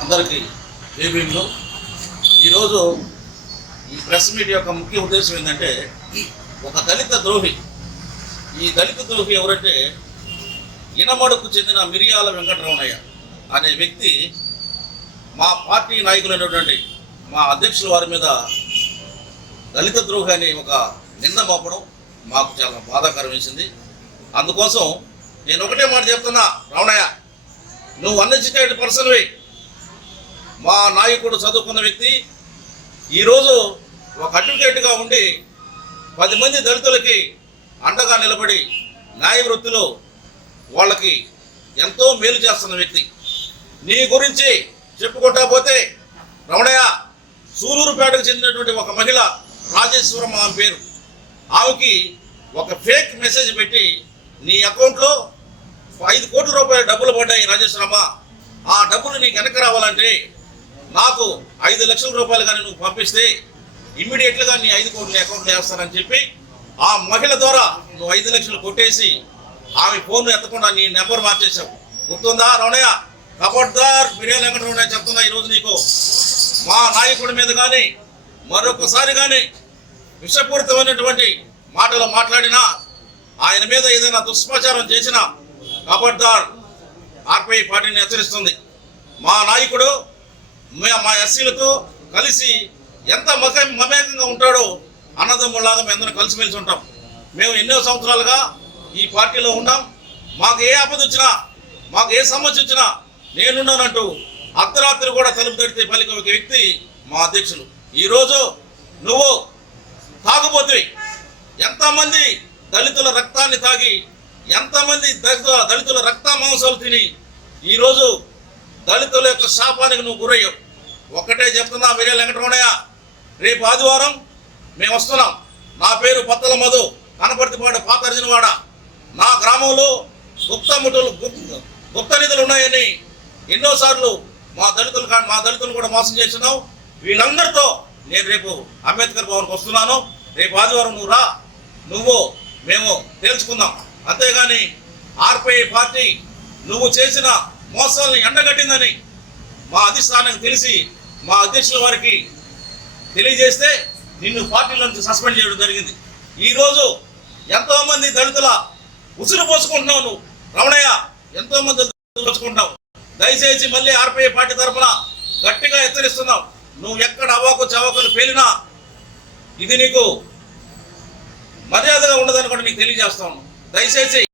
అందరికీ ఏబీలో ఈరోజు ఈ ప్రెస్ మీట్ యొక్క ముఖ్య ఉద్దేశం ఏంటంటే ఒక దళిత ద్రోహి ఈ దళిత ద్రోహి ఎవరంటే ఇనమడుకు చెందిన మిరియాల వెంకటరమణయ్య అనే వ్యక్తి మా పార్టీ నాయకులైనటువంటి మా అధ్యక్షుల వారి మీద దళిత ద్రోహి అనే ఒక నింద మోపడం మాకు చాలా బాధాకరం వేసింది. అందుకోసం నేను ఒకటే మాట చెప్తున్నా రమణయ్య నువ్వు అన్ఎడ్యుకేటెడ్ పర్సన్వే. మా నాయకుడు చదువుకున్న వ్యక్తి ఈరోజు ఒక అడ్వకేట్గా ఉండి పది మంది దళితులకి అండగా నిలబడి న్యాయ వృత్తిలో వాళ్ళకి ఎంతో మేలు చేస్తున్న వ్యక్తి. నీ గురించి చెప్పుకుంటా పోతే రమణయ్య సూలూరుపేటకు చెందినటువంటి ఒక మహిళ రాజేశ్వరమ్మ ఆమె పేరు. ఆమెకి ఒక ఫేక్ మెసేజ్ పెట్టి నీ అకౌంట్లో ఐదు కోట్ల రూపాయల డబ్బులు పడ్డాయి రాజేశ్వరమ్మ ఆ డబ్బులు నీకు వెనక రావాలంటే నాకు ఐదు లక్షల రూపాయలు కానీ నువ్వు పంపిస్తే ఇమ్మీడియట్లుగా నీ ఐదు కోట్ల అకౌంట్లో వేస్తానని చెప్పి ఆ మహిళ ద్వారా నువ్వు ఐదు లక్షలు కొట్టేసి ఆమె ఫోన్ ఎత్తకుండా నీ నెంబర్ మార్చేసావు గుర్తుందా రమణయ్య? కబడ్దార్ బిర్యానీ వెంకటరమణయ్య చెప్తున్నా ఈరోజు నీకు? మా నాయకుడి మీద కానీ మరొకసారి కానీ విషపూరితమైనటువంటి మాటలు మాట్లాడినా ఆయన మీద ఏదైనా దుష్ప్రచారం చేసినా కబడ్దార్ ఆర్పిఐ పార్టీని హెచ్చరిస్తుంది. మా నాయకుడు మా ఎస్సీలతో కలిసి ఎంత మక మమేకంగా ఉంటాడో అన్నదమ్ములాగా మేము అందరం కలిసిమెలిసి ఉంటాం. మేము ఎన్నో సంవత్సరాలుగా ఈ పార్టీలో ఉన్నాం. మాకు ఏ ఆపద వచ్చినా మాకు ఏ సమస్య వచ్చినా నేనున్నానంటూ అర్ధరాత్రి కూడా తలుపు తడితే పలికి ఒక వ్యక్తి మా అధ్యక్షులు. ఈరోజు నువ్వు తాగుబోతువి. ఎంతమంది దళితుల రక్తాన్ని తాగి ఎంతమంది దళితుల దళితుల రక్త మాంసాలు తిని ఈరోజు దళితుల యొక్క శాపానికి నువ్వు గురయ్యావు. ఒక్కటే చెప్తున్నా వీరే వెంకటరమణయ్య రేపు ఆదివారం మేము వస్తున్నాం. నా పేరు పత్తల మధు కనపర్తిపాడు పాతర్జునవాడ. నా గ్రామంలో గుప్త ముఠులు గుప్త నిధులు ఉన్నాయని ఎన్నోసార్లు మా దళితులు మా దళితులు కూడా మోసం చేస్తున్నావు. వీళ్ళందరితో నేను రేపు అంబేద్కర్ భవన్కి వస్తున్నాను. రేపు ఆదివారం నువ్వు రా. నువ్వు మేము తేల్చుకుందాం. అంతేగాని ఆర్పిఐ పార్టీ నువ్వు చేసిన మోసాలను ఎండగట్టిందని మా అధిష్టానానికి తెలిసి మా అధ్యక్షుల వారికి తెలియజేస్తే నిన్ను పార్టీల నుంచి సస్పెండ్ చేయడం జరిగింది. ఈరోజు ఎంతోమంది దళితుల ఉసురు పోసుకుంటున్నావు నువ్వు. రమణయ్య ఎంతోమంది పోసుకుంటావు దయచేసి మళ్ళీ ఆర్పిఐ పార్టీ తరఫున గట్టిగా హెచ్చరిస్తున్నావు. నువ్వు ఎక్కడ అవాకు చవాకులు పేలినా ఇది నీకు మర్యాదగా ఉండదని కూడా నీకు తెలియజేస్తాను దయచేసి